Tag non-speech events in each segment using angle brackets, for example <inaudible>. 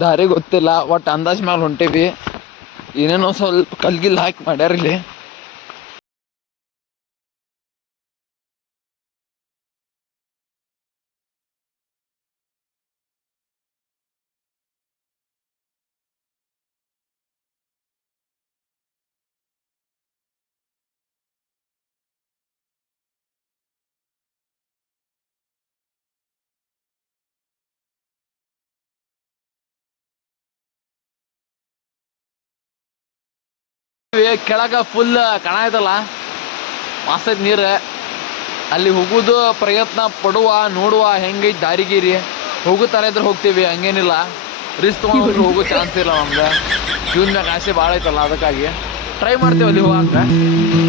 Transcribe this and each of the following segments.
ದಾರಿ ಗೊತ್ತಿಲ್ಲ ಒಟ್ಟು ಅಂದಾಜು ಮ್ಯಾಲ ಹೊಂಟೇವಿ. ಏನೇನೋ ಸ್ವಲ್ಪ ಕಲ್ಗಿಲ್ ಹಾಕಿ ಮಾಡ್ಯಾರ ಕೆಳಗ ಫುಲ್ ಕಣ ವಾಸದ ಮಾಸೈತ್ ನೀರು. ಅಲ್ಲಿ ಹೋಗುದು ಪ್ರಯತ್ನ ಪಡುವ, ನೋಡುವ ಹೆಂಗೈತಿ ದಾರಿಗಿರಿ. ಹೋಗೋ ಥರ ಇದ್ರೆ ಹೋಗ್ತೀವಿ, ಹಂಗೇನಿಲ್ಲ. ರಿಸ್ಕ್ ತೊಗೊಂಡು ಹೋಗೋ ಚಾನ್ಸ್ ಇಲ್ಲ ನಮ್ಗೆ. ಮ್ಯಾಗ ಆಸೆ ಭಾಳ ಐತಲ್ಲ ಅದಕ್ಕಾಗಿ. ಟ್ರೈ ಮಾಡ್ತೇವೆ ಅಲ್ಲಿ ಹೋಗಕ್ಕೆ.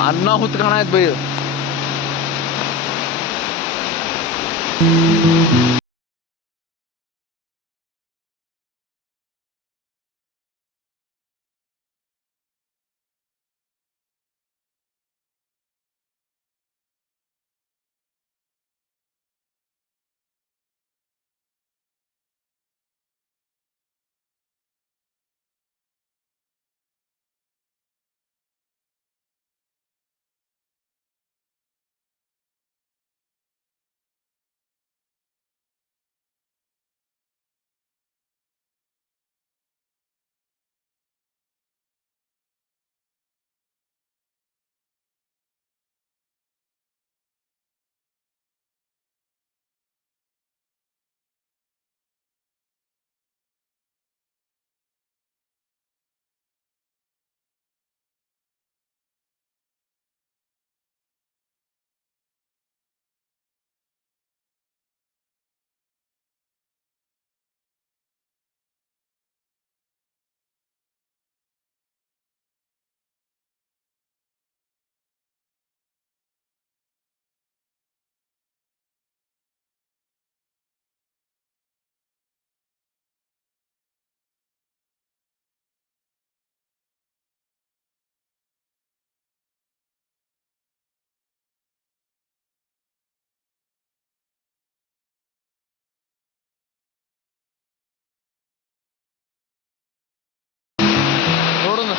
अन्ना हुत खाना है भाई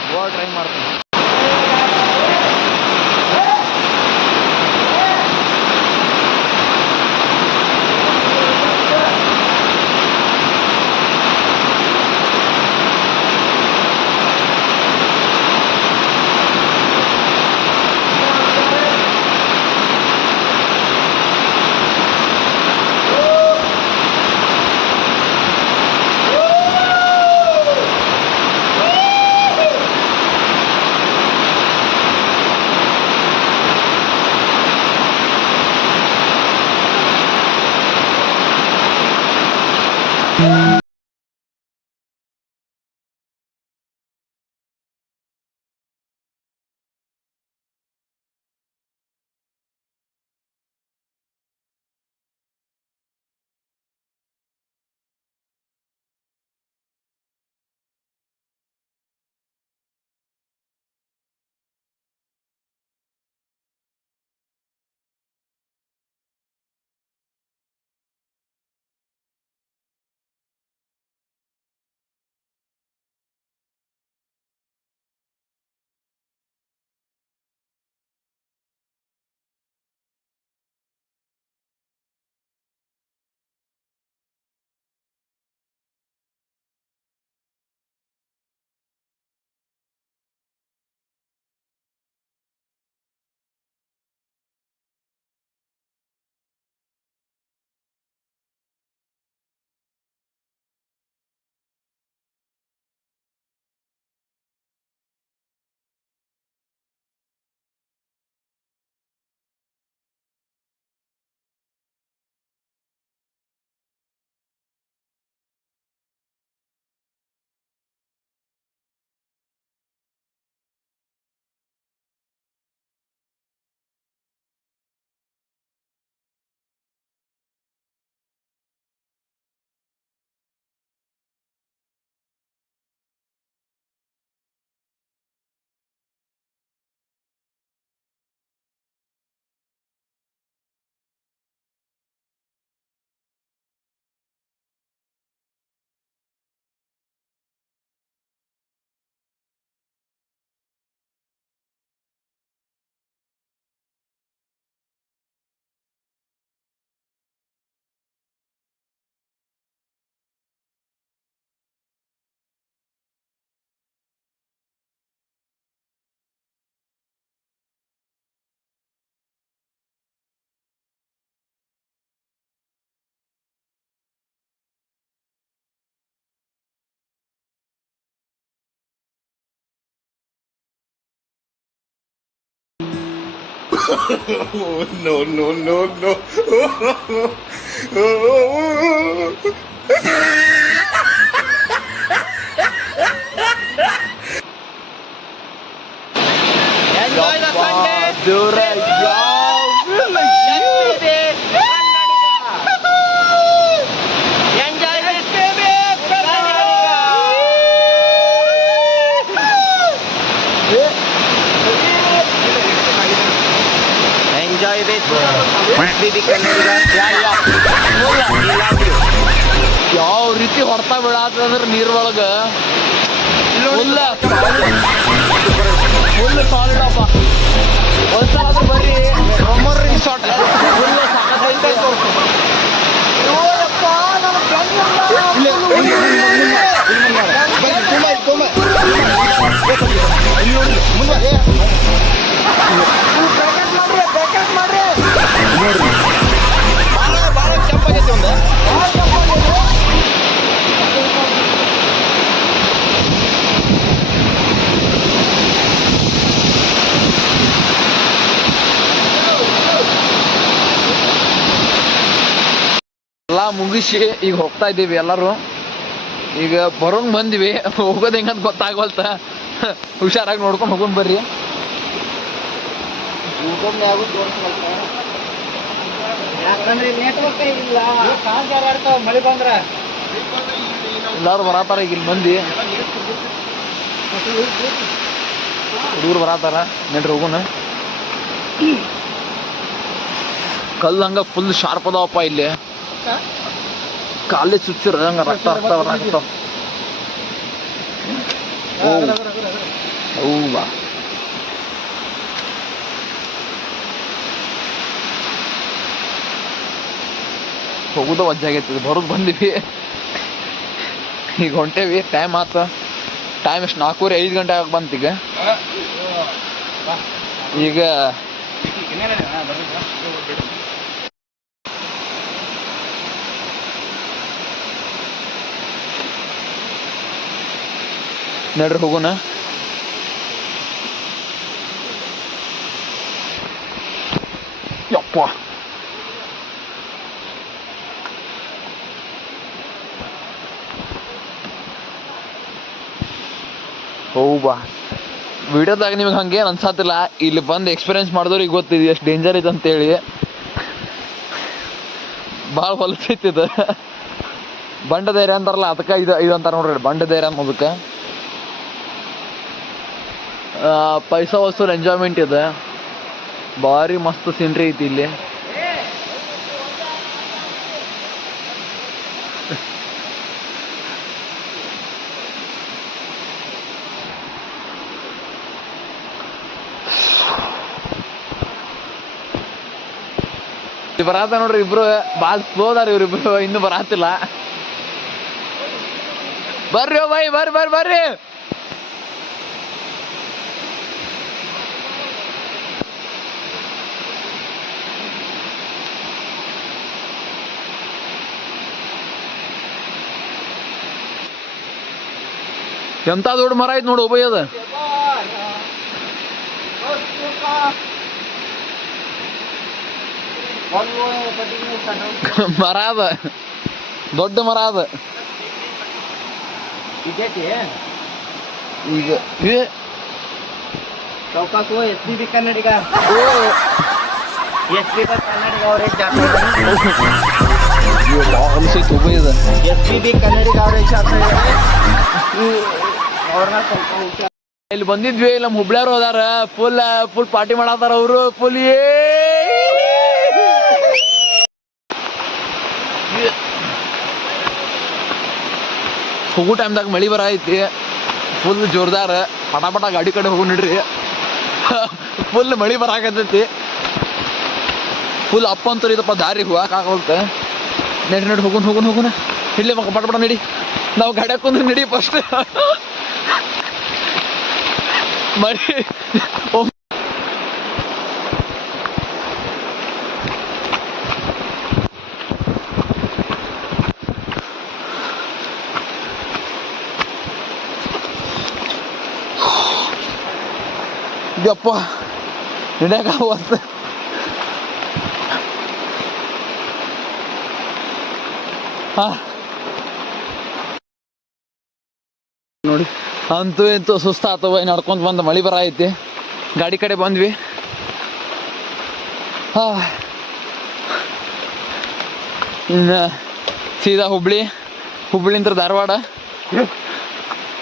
ಹೋಗ ಟ್ರೈ ಮಾಡ್ತೀನಿ. Woo! oh, <laughs> no, no, no, no. Oh, oh, Enjoy the Sunday. Do right. ಯಾವ ರೀತಿ ಹೊಡ್ತಾ ಬೀಳತ್ತಂದ್ರ ನೀರ್ ಒಳಗ ಫುಲ್ ಫುಲ್ ಸಾಲಿಡ್ ಅಪ್ಪ ಒಂದ್ಸಲ ಆದ್ರೂ ಬರ್ರಿ ರೊಮ್ಮರ್ ರಿಸಾರ್ಟ್ ಫುಲ್ ಸಾಕತ್ತೈತೆ ಎಲ್ಲ ಮುಗಿಸಿ ಈಗ ಹೋಗ್ತಾ ಇದ್ದೀವಿ ಎಲ್ಲರೂ. ಈಗ ಬರೋಂಗ್ ಬಂದಿವಿ. ಹೋಗೋದು ಹೆಂಗಂತ ಗೊತ್ತಾಗವಲ್ತ ಹುಷಾರಾಗಿ ನೋಡ್ಕೊಂಡು ಹೋಗೋಣ ಬರ್ರಿ. ಎಲ್ಲಾರು ಬರತಾರ ಈಗ ಇಲ್ಲಿ ಮಂದಿ. ಹುಡುಗರು ಬರತಾರ ನೆಂಟ್ರಿ ಹೋಗೋಣ. ಕಲ್ಲು ಹಂಗ ಫುಲ್ ಶಾರ್ಪ್ ಅದಾವಪ್ಪ ಇಲ್ಲಿ. ಕಾಲೇ ಚುಚ್ಚಿರ ಹಂಗ ರಕ್ತ ರಕ್ತ ರಕ್ತ ಓ. ಹೌವಾ ಹೋಗುದ ವಜ್ಜಾಗೈತಿ ಬರೋದು ಬಂದಿವಿ. ಈಗ ಹೊಂಟೇವಿ ಟೈಮ್ ಆತ. ಟೈಮ್ ಎಷ್ಟು, ನಾಲ್ಕೂವರೆ, ಐದು ಗಂಟೆ ಆಗಿ ಬಂತು ಈಗ. ಈಗ ನಡ್ರಿ ಹೋಗೋಣ. ಯಪ್ಪ. ಹೌಬಾ ವಿಡಿಯೋದಾಗ ನಿಮ್ಗೆ ಹಾಗೆ ಅನ್ಸಾತಿಲ್ಲ. ಇಲ್ಲಿ ಬಂದು ಎಕ್ಸ್ಪೀರಿಯನ್ಸ್ ಮಾಡಿದವ್ರಿಗೆ ಗೊತ್ತಿದೆ, ಎಷ್ಟು ಡೇಂಜರ್ ಇದೆ ಅಂತೇಳಿ. ಭಾಳ ಹೊಲಸೈತಿ ಇದು. ಬಂಡ ಧೈರ್ಯ ಅಂತಾರಲ್ಲ, ಅದಕ್ಕೆ ಇದು ಇದು ಅಂತಾರೆ ನೋಡ್ರಿ ಬಂಡ ಧೈರ್ಯ ಅನ್ನೋದಕ್ಕೆ. ಪೈಸಾ ವಸೂಲ್ ಎಂಜಾಯ್ಮೆಂಟ್ ಇದೆ. ಭಾರಿ ಮಸ್ತ್ ಸೀನ್ರಿ ಐತಿ ಇಲ್ಲಿ. ಬರಾತ ನೋಡ್ರಿ ಇಬ್ರು ಬಾಲ್ ಸ್ಲೋ ಅದಾರ ಇವ್ರಿಬ್ರು ಇನ್ನು ಬರಾತಿಲ್ಲ. ಬರ್ರಿ ಬೈ ಬರ್ರಿ ಬರ್ರಿ ಬರ್ರಿ. ಎಂತ ದೊಡ್ಡ ಮರ ಐತ್ ನೋಡು ಉಭಯದ. ಮರ ಅದ. ದೊಡ್ಡ ಮರ ಅದ. ಈಗ ಚೌಕಾಸು ಎಸ್ ಬಿ ಬಿ ಕನ್ನಡಿಗ. ಎಸ್ ಬಿ ಬಿ ಕನ್ನಡಿಗ ಅವ್ರೆ ಎಸ್ ಬಿ ಬಿ ಕನ್ನಡಿಗ ಅವ್ರೆ ಹುಷಾರ್ ಇಲ್ಲಿ ಬಂದಿದ್ವಿ ನಮ್ಮ ಹುಬ್ಳ್ಯಾರು ಅದಾರ. ಫುಲ್ ಫುಲ್ ಪಾರ್ಟಿ ಮಾಡತ್ತಾರ ಅವರು. ಫುಲ್ ಹೋಗು ಟೈಮ್ದಾಗ ಮಳಿ ಬರ ಐತಿ ಫುಲ್ ಜೋರ್ದಾರ. ಪಟ ಪಟ ಗಾಡಿ ಕಡೆ ಹೋಗು ನಡ್ರಿ. ಫುಲ್ ಮಳಿ ಬರಾಕತ್ತೈತಿ ಫುಲ್ ಅಪ್ಪ ಅಂತೂ ಇದಪ್ಪ, ದಾರಿ ಹೋಗಕ್ಕೆ ನಡಿ ನಡಿ ಹೋಗುನ್ ಹೋಗುನ್ ಹೋಗುನ ಇಲ್ಲಿ ಪಟ ಪಟ ನಡಿ. ನಾವು ಗಾಡಿ ನಡಿ first Mari. Oh. Jopo. dia kawas. Hah. ಅಂತೂ ಇಂತೂ ಸುಸ್ತಾತವ ನಡ್ಕೊಂತ ಬಂದು ಮಳಿ ಬರ ಐತಿ. ಗಾಡಿ ಕಡೆ ಬಂದ್ವಿ. ಹಾ. ಇನ್ನು ಸೀದಾ ಹುಬ್ಳಿ. ಹುಬ್ಳಿಂದ ಧಾರವಾಡ.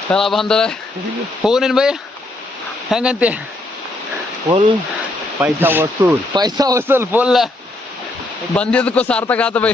ಎಲ್ಲ ಬಂದರೆ. ಹೋಗು ನಿನ್ ಬೈ. ಹೆಂಗಂತಿ? ಫುಲ್ ಪೈಸಾ ವಸೂಲ್. ಪೈಸಾ ವಸೂಲ್ ಫುಲ್ ಬಂದಿದ್ದಕ್ಕೂ ಸಾರ್ಥಕ ಆತ ಬೈ.